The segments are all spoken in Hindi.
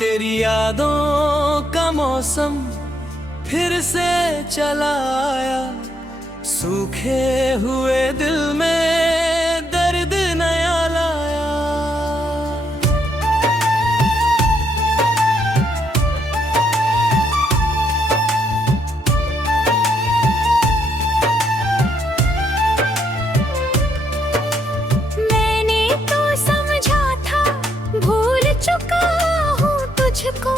तेरी यादों का मौसम फिर से चला आया, सूखे हुए दिल में दर्द नया लाया। मैंने तो समझा था भूल चुका हूँ तुझको,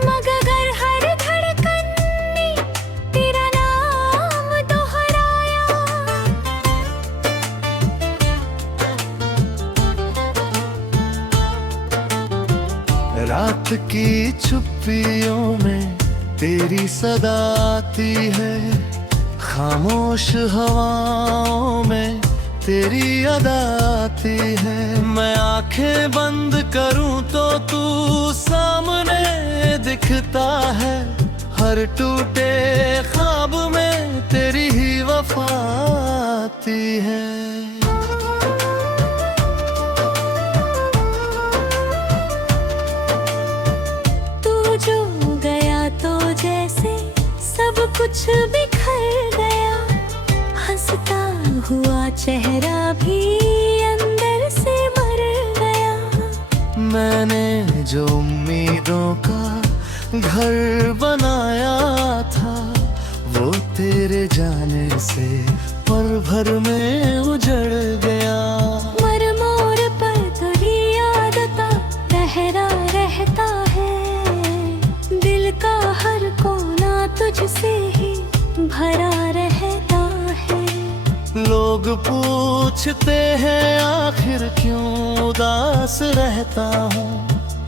मगर हर धड़कन ने तेरा नाम दोहराया। रात की चुप्पियों में तेरी सदा आती है, खामोश हवाओं में तेरी अदा आती है। मैं आंखें बंद करूं तो तू सामने दिखता है, हर टूटे ख्वाब में तेरी ही वफा आती है। तू जो गया तो जैसे सब कुछ बिखर गया, हंसता हुआ चेहरा भी अंदर से मर गया। मैंने जो उम्मीदों का घर बनाया था, वो तेरे जाने से पल भर में उजड़ गया। मर मोर पर तेरी आदता लहरा रहता है, दिल का हर कोना तुझसे ही भरा रहता है। लोग पूछते हैं आखिर क्यों उदास रहता हूँ,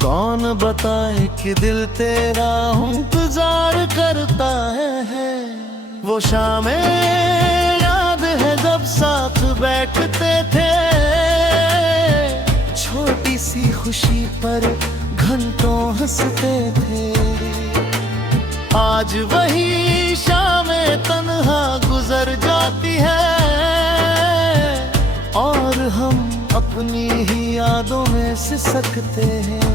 कौन बताए कि दिल तेरा इंतजार करता है। वो शामें याद है जब साथ बैठते थे, छोटी सी खुशी पर घंटों हंसते थे। आज वही शामें तन्हा गुजर जाती है, और हम अपनी ही यादों में सिसकते हैं।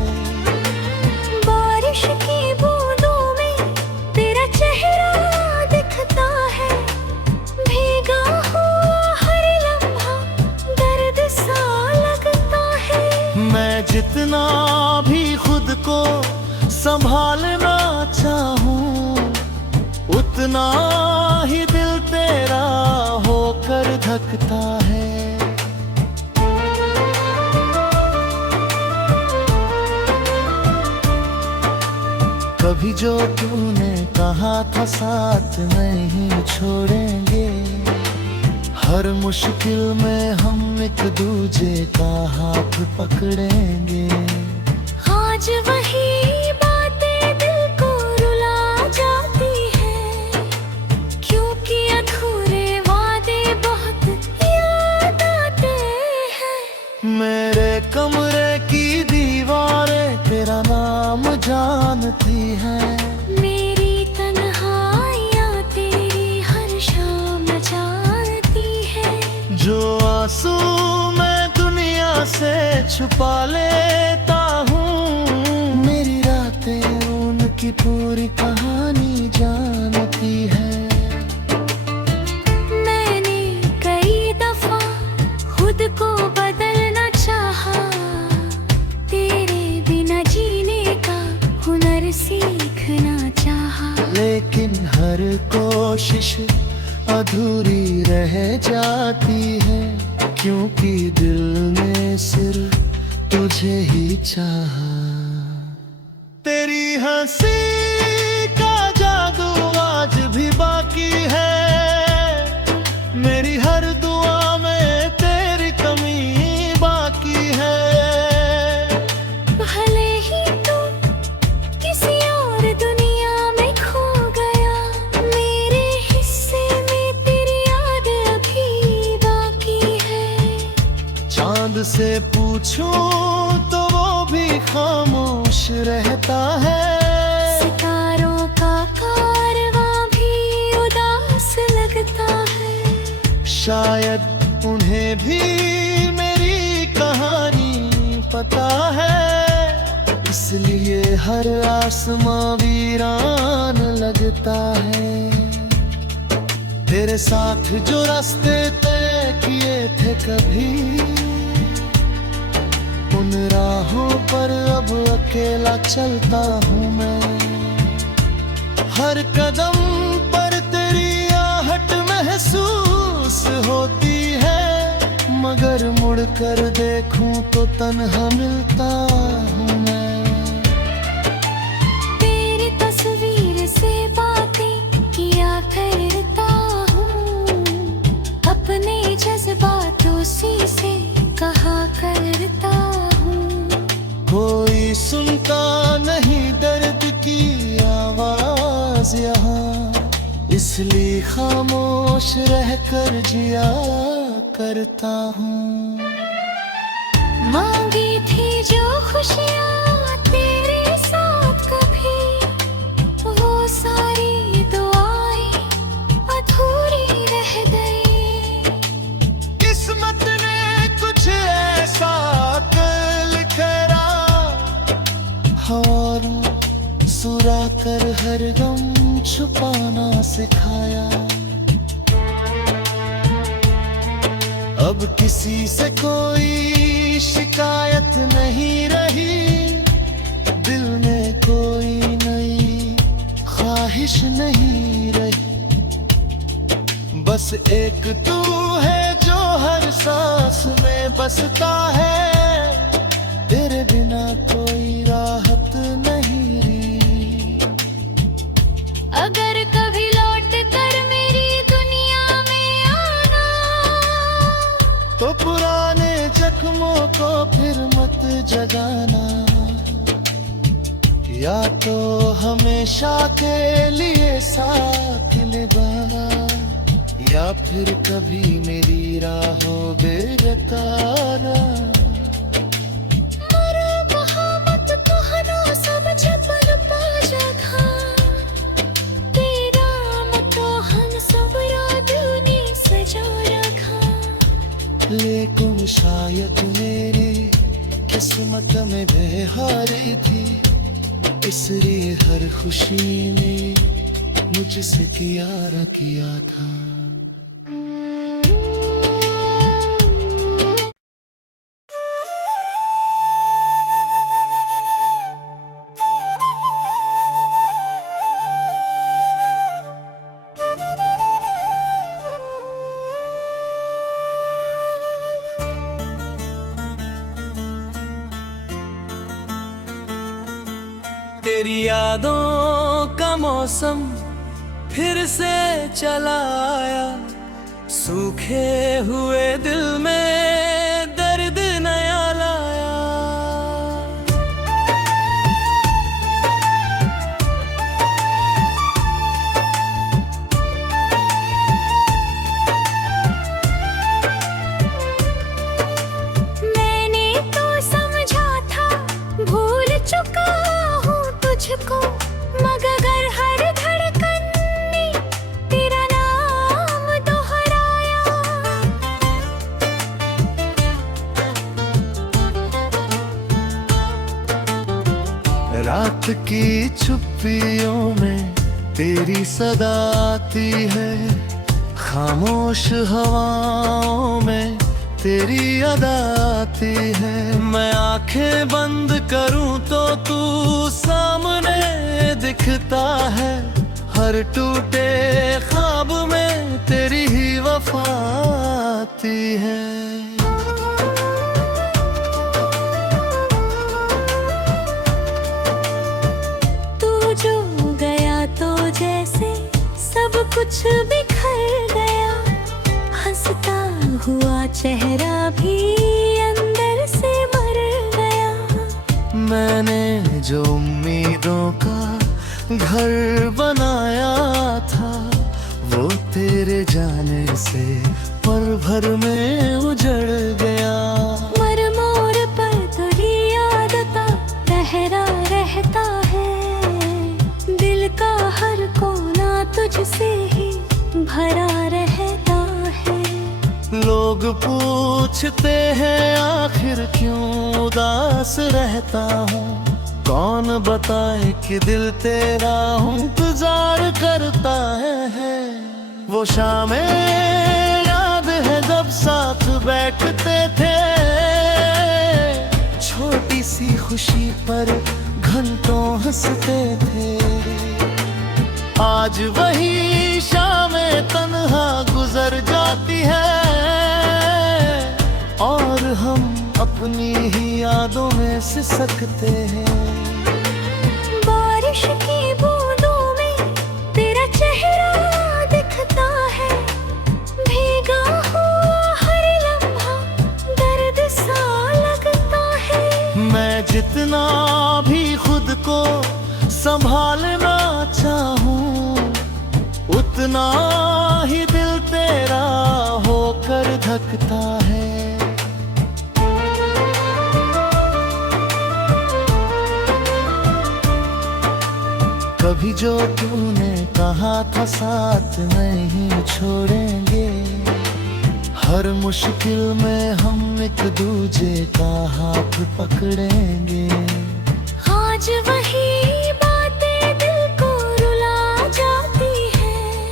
बारिश की बूंदों में तेरा चेहरा दिखता है, भीगा हुआ हर लम्हा दर्द सा लगता है। मैं जितना भी खुद को संभालना चाहूं, उतना ही दिल तेरा होकर धकता है। कभी जो तूने कहा था साथ नहीं छोड़ेंगे, हर मुश्किल में हम एक दूजे का हाथ पकड़ेंगे। आज वही बातें दिल को रुला जाती है, क्योंकि अधूरे वादे बहुत याद आते हैं। मेरे कमरे की दीवारें तेरा नाम जानती हैं, मेरी तन्हाइयाँ तेरी हर शाम जानती है। जो आंसू मैं दुनिया से छुपा लेता हूँ, मेरी रातें उनकी पूरी कहानी जानती है। मैंने कई दफा खुद को बदलना चाहा, तेरे बिना जीने का हुनर सीखना चाहा, लेकिन हर कोशिश अधूरी रह जाती है, क्योंकि दिल ने सिर्फ तुझे ही चाहा। तेरी हंसी का जादू आज भी बाकी है, मेरी हर दुआ में तेरी कमी बाकी है। भले ही तू किसी और दुनिया में खो गया, मेरे हिस्से में तेरी याद अभी बाकी है। चांद से पूछूं तो वो भी खामोश रहता है, सितारों का कारवां भी उदास लगता है। शायद उन्हें भी मेरी कहानी पता है, इस इसलिए हर आसमां वीरान लगता है। तेरे साथ जो रास्ते तय किए थे कभी, उन राहों पर अब अकेला चलता हूँ मैं। हर कदम पर तेरी आहट महसूस होती है, मगर मुड़कर देखूं तो तन्हा मिलता हूँ मैं। तेरी तस्वीर से बातें किया करता हूँ, अपने जज्बातों से कहा करता हूँ। कोई सुनता नहीं दर्द की आवाज यहाँ, इसलिए खामोश रहकर जिया करता हूँ। मांगी थी जो खुशियाँ तेरे साथ कभी, वो सारी दुआएं अधूरी रह गई। किस्मत ने कुछ ऐसा कर लिखा, हवारों सुरा कर हर गम छुपाना सिखाया। अब किसी से कोई शिकायत नहीं रही, दिल में कोई नई ख्वाहिश नहीं रही। बस एक तू है जो हर सांस में बसता है, तेरे बिना कोई राहत नहीं रही। अगर कभी लौट कर मेरी दुनिया में आना, तो पुराने जख्मों को फिर मत जगाना। या तो हमेशा के लिए साथ निभाना, या फिर कभी मेरी राहों बेगताना। लेकिन शायद मेरी किस्मत में बेहारी थी, इसलिए हर खुशी ने मुझसे किया न किया था। तेरी यादों का मौसम फिर से चला आया, सूखे हुए दिल में दर्द नया लाया। मैंने तो समझा था भूल चुका हूँ तुझको, मगर हर धड़कन ने तेरा नाम दोहराया। रात की छुप्पियों में तेरी सदा आती है, खामोश हवाओं में तेरी अदा आती है। मैं आंखें बंद करूं तो तू सामने दिखता है, हर टूटे ख्वाब में तेरी ही वफा आती है। तू जो गया तो जैसे सब कुछ बिखर गया, हंसता हुआ चेहरा भी अंदर से मर गया। मैंने जो उम्मीदों का घर बनाया था, वो तेरे जाने से पल भर में उजड़ गया। मर मोर पर तेरी याद का पहरा रहता है, दिल का हर कोना तुझसे ही भरा रहता है। लोग पूछते हैं आखिर क्यों उदास रहता हूँ, कौन बताए कि दिल तेरा इंतजार करता है। वो शामें याद है जब साथ बैठते थे, छोटी सी खुशी पर घंटों हंसते थे। आज वही शामें तन्हा गुजर जाती है, और हम अपनी ही यादों में सिसकते हैं। बारिश की बूंदों में तेरा चेहरा दिखता है, भीगा हुआ हर लम्हा दर्द सा लगता है। मैं जितना भी खुद को संभालना चाहूं, उतना ही दिल तेरा होकर धकता है। कभी जो तूने कहा था साथ नहीं छोड़ेंगे, हर मुश्किल में हम एक दूजे का हाथ पकड़ेंगे। आज वही बातें दिल को रुला जाती हैं,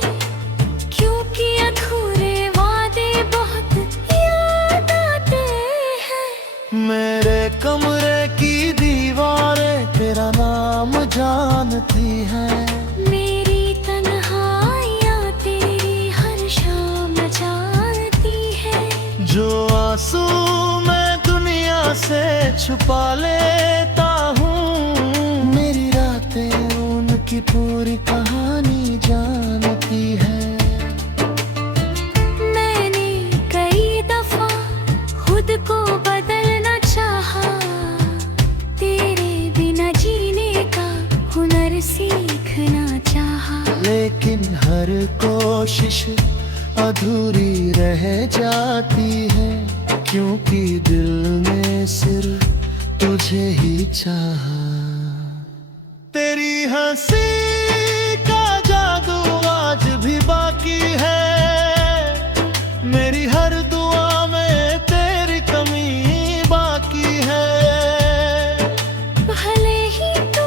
क्योंकि अधूरे वादे बहुत याद आते हैं। मेरे कमरे की दीवारें तेरा नाम जानती हैं, मेरी तन्हाइयाँ तेरी हर शाम जानती है। जो आंसू मैं दुनिया से छुपा लेता हूँ, मेरी रातें उनकी पूरी कहानी जानती है। मैंने कई दफा खुद को बदलना चाहा, तेरे बिना जीने का हुनर सीखना चाहा, लेकिन हर कोशिश अधूरी रह जाती है, क्योंकि दिल ने सिर्फ तुझे ही चाहा। तेरी हंसी का जादू आज भी बाकी है, मेरी हर दुआ में तेरी कमी बाकी है। भले ही तू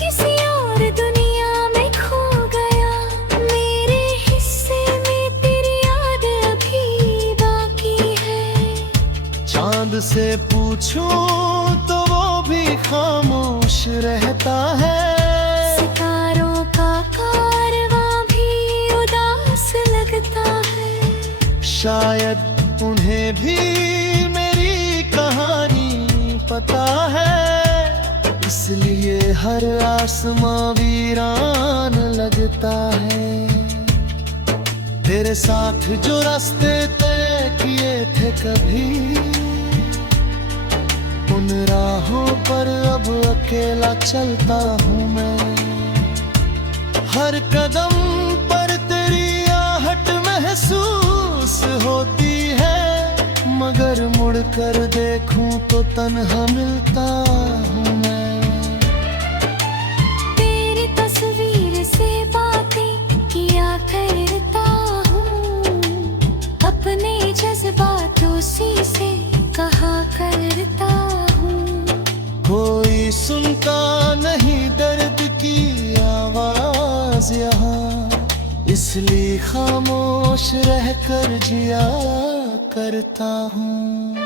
किसी और दुनिया में खो गया, मेरे हिस्से में तेरी याद अभी बाकी है। चांद से पूछूं तो वो भी खामोश रहता है, सितारों का कारवां भी उदास लगता है। शायद उन्हें भी मेरी कहानी पता है, इसलिए हर आसमां वीरान लगता है। तेरे साथ जो रास्ते तय किए थे कभी, उन राहों पर अब अकेला चलता हूँ मैं। हर कदम पर तेरी आहट महसूस होती है, मगर मुड़कर देखूं तो तन्हा मिलता हूँ मैं। तेरी तस्वीर से बातें किया करता हूँ, अपने जज्बातों से कहा करता हूँ। कोई सुनता नहीं दर्द की आवाज यहाँ, इसलिए खामोश रहकर जिया करता हूँ।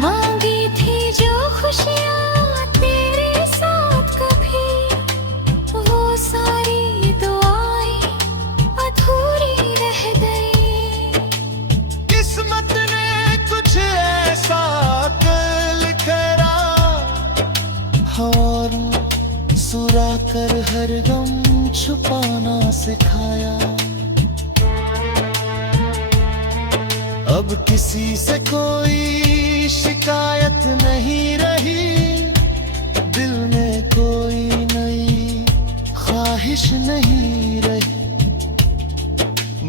मांगी थी जो खुशियाँ तेरे साथ कभी, वो सारी दुआएं अधूरी रह गई। किस्मत ने कुछ ऐसा कर लिखरा, हवारों सुरा कर हर गम छुपाना सिखाया। अब किसी से कोई शिकायत नहीं रही, दिल में कोई नई ख्वाहिश नहीं रही।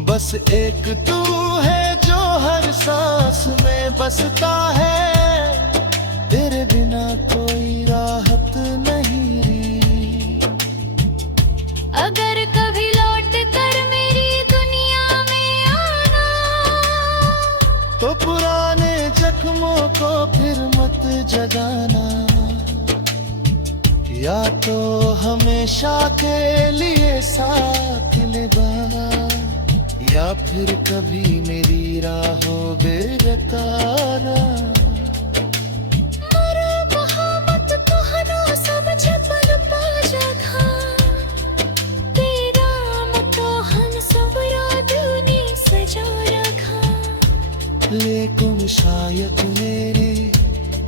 बस एक तू है जो हर सांस में बसता है, तेरे बिना कोई राहत नहीं रही। अगर कभी लौट कर मेरी दुनिया में आना, तो पुराने जख्मों को फिर मत जगाना। या तो हमेशा के लिए साथ निभा, या फिर कभी मेरी राहों बेगताना। लेकिन शायद मेरी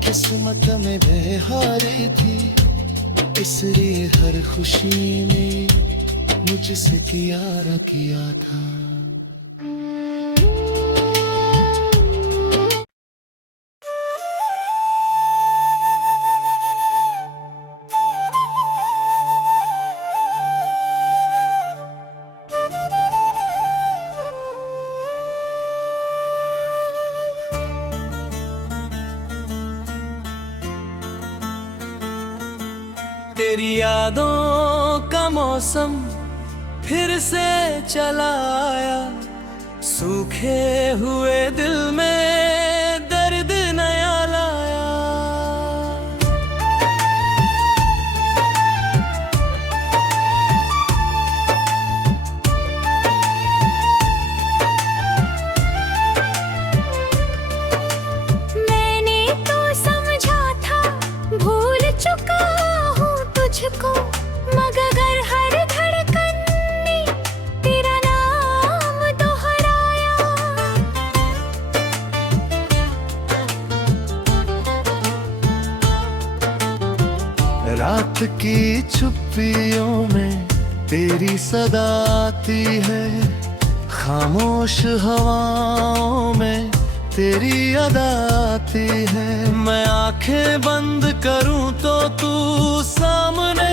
किस्मत में बेहारी थी, इसलिए हर खुशी ने मुझसे किया था। तेरी यादों का मौसम फिर से चला आया, सूखे हुए दिल में दर्द नया लाया। मैंने तो समझा था भूल चुका तुझको, मगर हर धड़कन ने तेरा नाम दोहराया। रात की छुप्पियों में तेरी सदा आती है, खामोश हवाओं में तेरी अदा आती है। मैं आंखें बंद करूं तो तू सामने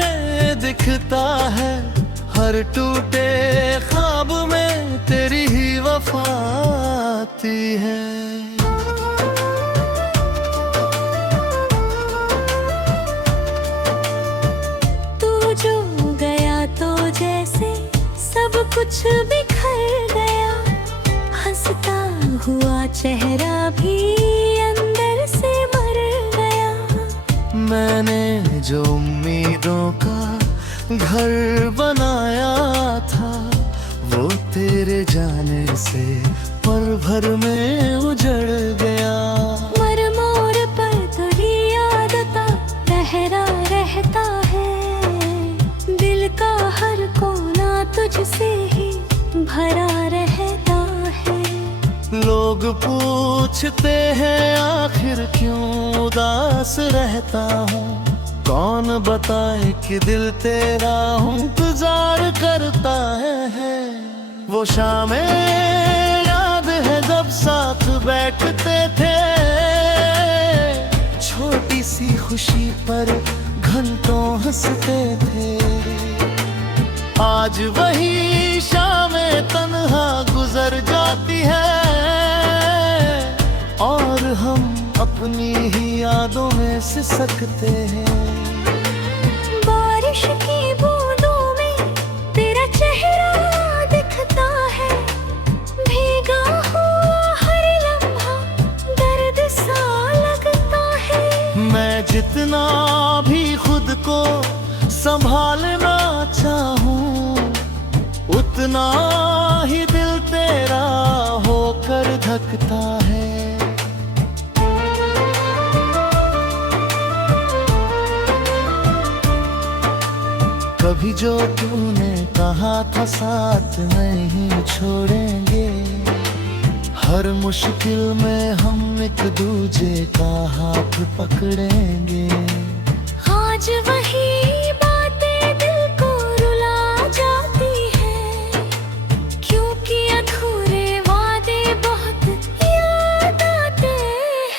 दिखता है, हर टूटे ख्वाब में तेरी ही वफा आती है। तू जो गया तो जैसे सब कुछ बिखर गया, हंसता हुआ चेहरा भी अंदर से मर गया। मैंने जो उम्मीदों का घर बनाया था, वो तेरे जाने से पल भर में उजड़ गया। मर मोर पर तेरी याद का लहरा रहता है, दिल का हर कोना तुझसे ही भरा रहता है। लोग पूछते हैं आखिर क्यों उदास रहता हूँ, कौन बताए कि दिल तेरा इंतजार करता है। वो शामें याद है जब साथ बैठते थे, छोटी सी खुशी पर घंटों हंसते थे। आज वही शामें तन्हा गुजर जाती है, और हम अपनी ही यादों में सिसकते हैं। बारिश की बूंदों में तेरा चेहरा दिखता है, भीगा हुआ हर लम्हा दर्द सा लगता है। मैं जितना भी खुद को संभालना चाहूं, उतना ही दिल तेरा होकर धकता है। कभी जो तूने कहा था साथ नहीं छोड़ेंगे, हर मुश्किल में हम एक दूजे का हाथ पकड़ेंगे। आज वही बातें दिल को रुला जाती है, क्योंकि अधूरे वादे बहुत याद आते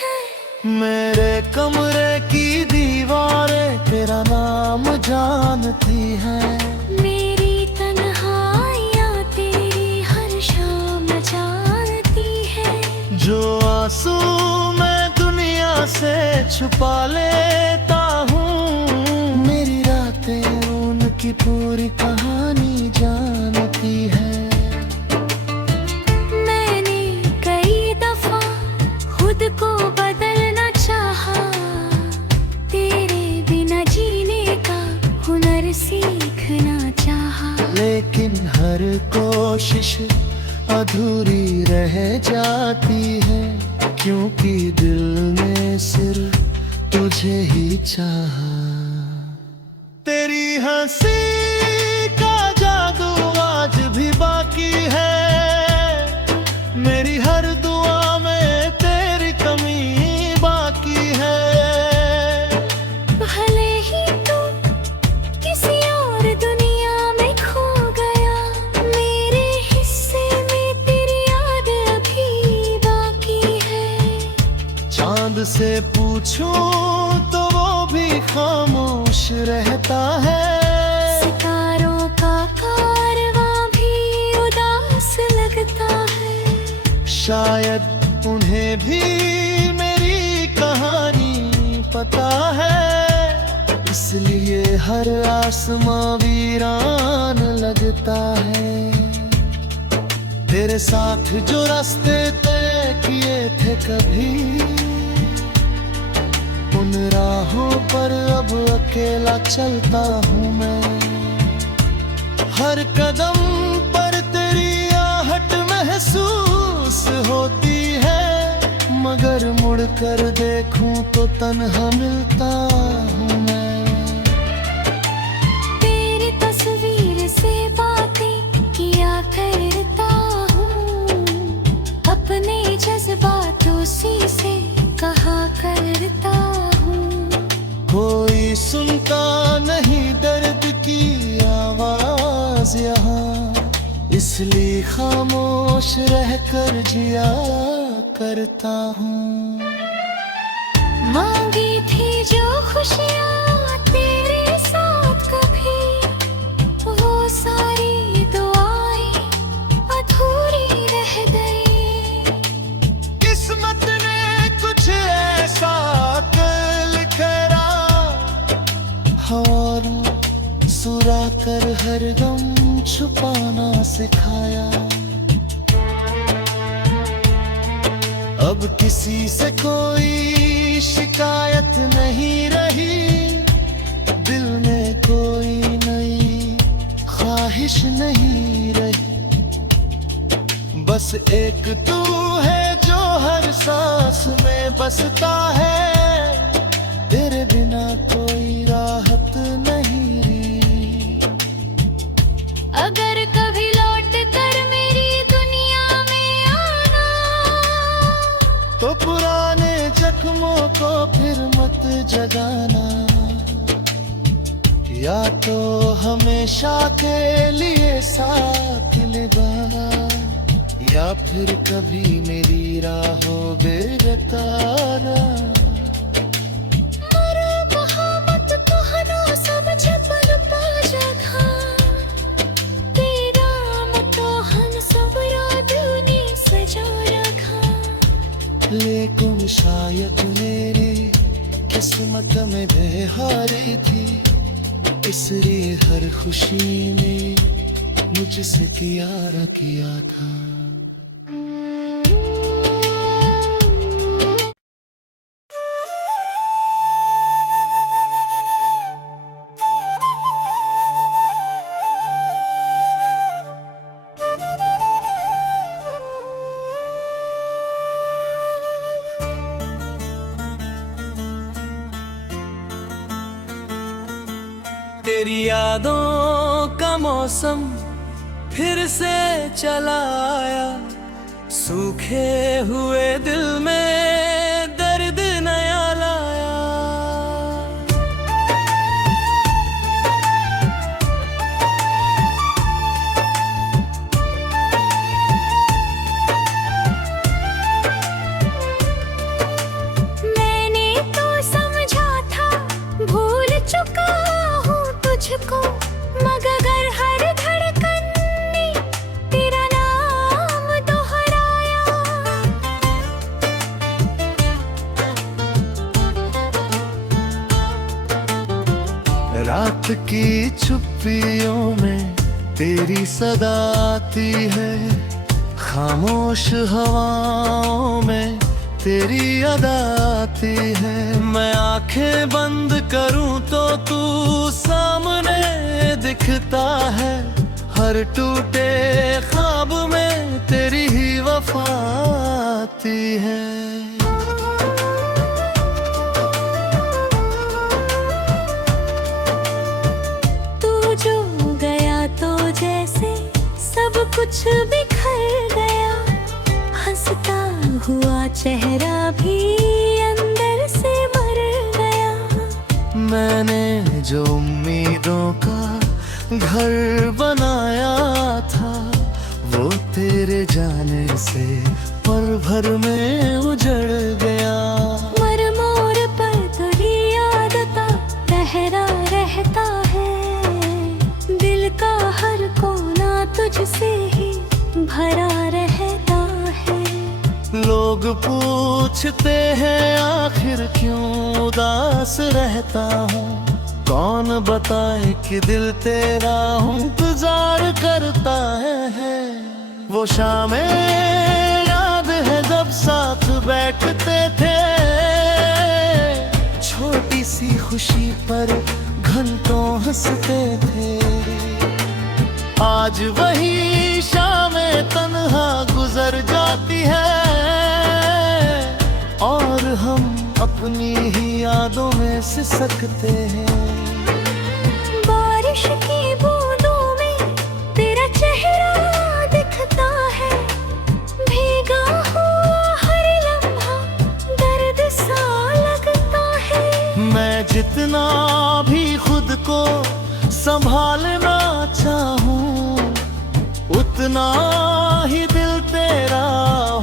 हैं। मेरे कमरे की दीवारें तेरा नाम जानती हैं, मेरी तन्हाइयाँ तेरी हर शाम जानती है। जो आंसू मैं दुनिया से छुपा लेता हूँ, मेरी रातें उनकी पूरी कहानी जानती है। मैंने कई दफा खुद को बदलना चाहा, तेरे बिना जीने का अधूरी रह जाती है, क्योंकि दिल ने सिर्फ तुझे ही चाहा। तेरी हंसी का जादू आज भी बाकी है, मेरी हर दुआ में तेरी कमी बाकी है। भले ही तू किसी और दुनिया में खो गया, मेरे हिस्से में तेरी याद अभी बाकी है। चांद से पूछूं तो वो भी खामोश रहता है, सितारों का कारवां भी उदास लगता है। शायद उन्हें भी मेरी कहानी पता है, इसलिए हर आसमां वीरान लगता है। तेरे साथ जो रास्ते तय किए थे कभी, उन राहों पर अब अकेला चलता हूँ मैं। हर कदम पर तेरी आहट महसूस होती है, मगर मुड़कर देखूं तो तन्हा मिलता हूँ मैं। तेरी तस्वीर से बातें किया करता हूँ, अपने जज्बातों से कहा करता हूँ। कोई सुनता नहीं दर्द की आवाज यहाँ, इसलिए खामोश रहकर जिया करता हूँ। मांगी थी जो खुशियाँ तेरे साथ कभी, वो सारी दुआएं अधूरी रह गई। किस्मत ने कुछ ऐसा कर लिखरा, और सुरा कर हर गम छुपाना सिखाया। अब किसी से कोई शिकायत नहीं रही, दिल में कोई नई ख्वाहिश नहीं रही। बस एक तू है जो हर सांस में बसता है, तेरे बिना कोई राहत नहीं रही। अगर कभी लौट कर मेरी दुनिया में आना, तो पुराने जख्मों को फिर मत जगाना, या तो हमेशा के लिए साथ लगा, या फिर कभी मेरी राहों बेगताना। लेकिन शायद मेरी किस्मत में बेहारी थी, इसलिए हर खुशी ने मुझसे किया था। तेरी यादों का मौसम फिर से चला आया, सूखे हुए दिल में दर्द नया लाया। मैंने तो समझा था भूल चुका हूँ तुझको, मगर हर धड़कन ने तेरा नाम दोहराया। रात की छुप्पियों में तेरी सदा आती है, खामोश हवाओं में तेरी अदा आती है। मैं आंखें बंद करूं तो तू सामने दिखता है, हर टूटे ख्वाब में तेरी ही वफा आती है। तू जो गया तो जैसे सब कुछ बिखर गया, हंसता हुआ चेहरा भी अंदर से मर गया। मैंने जो उम्मीदों का घर बनाया था, वो तेरे जाने से पल भर में उजड़ गया। मर मोर पर तेरी याद का पहरा रहता है, दिल का हर कोना तुझसे ही भरा रहता है। लोग पूछते हैं आखिर क्यों उदास रहता हूँ, कौन बताए कि दिल तेरा इंतजार करता है। वो शामें याद है जब साथ बैठते थे, छोटी सी खुशी पर घंटों हंसते थे। आज वही शामें तन्हा गुजर जाती है, और हम अपनी ही यादों में सिसकते हैं। बारिश की बूंदों में तेरा चेहरा दिखता है, भीगा हुआ हर लम्हा दर्द सा लगता है। मैं जितना भी खुद को संभालना चाहूं, उतना ही दिल तेरा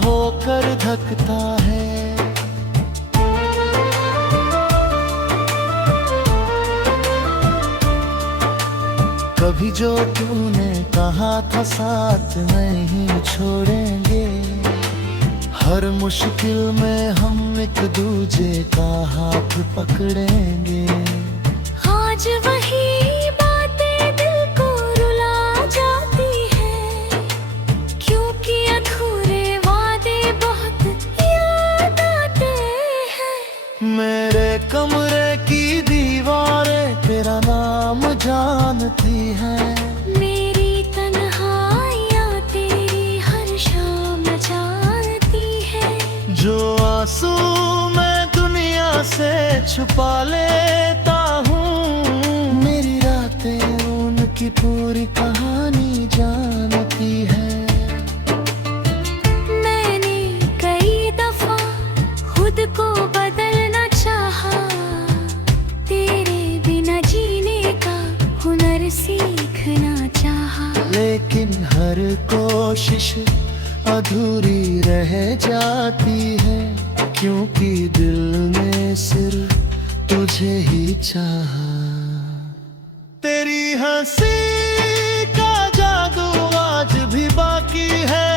होकर धकता है। कभी जो तूने कहा था साथ नहीं छोड़ेंगे, हर मुश्किल में हम एक दूजे का हाथ पकड़ेंगे। आज वही बातें दिल को रुला जाती है, क्योंकि अधूरे वादे बहुत याद आते हैं। मेरे कमरे की दीवारें तेरा नाम जानती है, मेरी तन्हाइयाँ तेरी हर शाम जानती है। जो आंसू मैं दुनिया से छुपा लेता हूँ, मेरी रातें उनकी पूरी कहानी जानती है। मैंने कई दफा खुद को बदलना चाहा, तेरे बिना जीने का हुनर सीखना चाहा, लेकिन हर कोशिश अधूरी रह जाती है, क्योंकि दिल ने सिर्फ तुझे ही चाहा। तेरी हंसी का जादू आज भी बाकी है,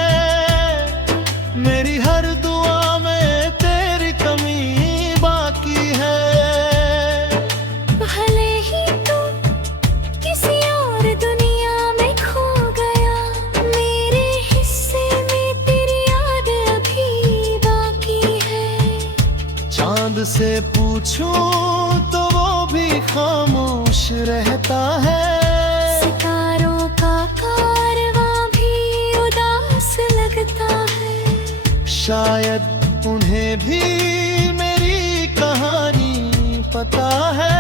मेरी हर दुआ में तेरी कमी बाकी है। भले ही तू किसी और दुनिया में खो गया, मेरे हिस्से में तेरी याद अभी बाकी है। चांद से पूछूं तो वो भी खामोश रहता है, सितारों का कारवां भी उदास लगता है। शायद उन्हें भी मेरी कहानी पता है,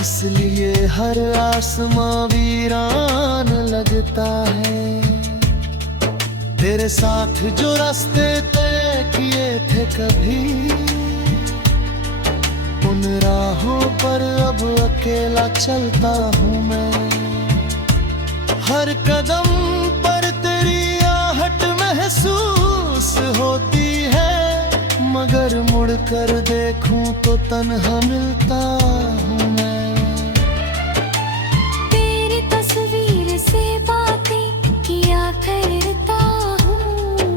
इसलिए हर आसमां वीरान लगता है। तेरे साथ जो रास्ते तय किए थे कभी, उन राहों पर अब अकेला चलता हूँ मैं। हर कदम पर तेरी आहट महसूस होती है, मगर मुड़कर देखूं तो तन्हा मिलता हूँ मैं। तेरी तस्वीर से बातें किया करता हूँ,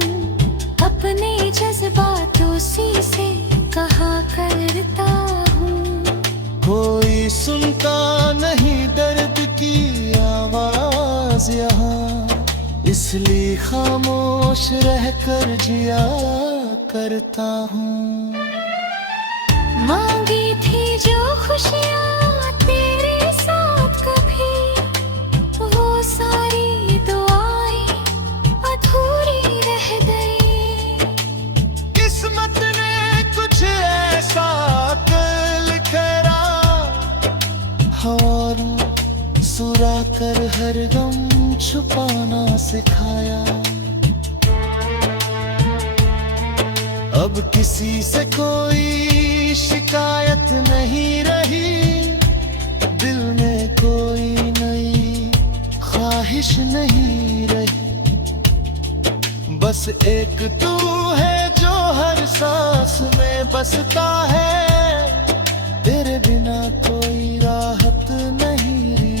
अपने जज्बातों से कहा करता हूँ। कोई सुनता नहीं दर्द की आवाज यहाँ, इसलिए खामोश रहकर जिया करता हूँ। मांगी थी जो खुशियाँ तेरे साथ कभी, वो सारी दुआएं कर हर गम छुपाना सिखाया। अब किसी से कोई शिकायत नहीं रही, दिल में कोई नई ख्वाहिश नहीं रही। बस एक तू है जो हर सांस में बसता है, तेरे बिना कोई राहत नहीं रही।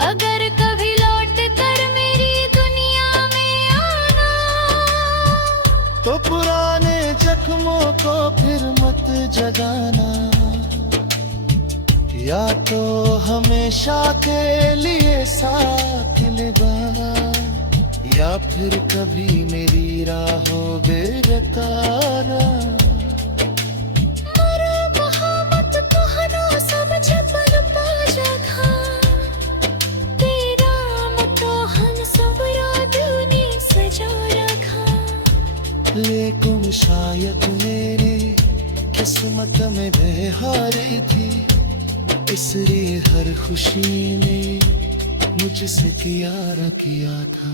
अगर कभी लौट कर मेरी दुनिया में आना, तो पुराने जख्मों को फिर मत जगाना। या तो हमेशा के लिए साथ निभाना, या फिर कभी मेरी राहों बेगताना। मरो मोहब्बत कहना समझ पल पा जगह, तेरा मुतहन सब याद ने सजा रखा। लेकिन शायद मेरी किस्मत में बेहारी थी, इसलिए हर खुशी ने मुझसे किया था।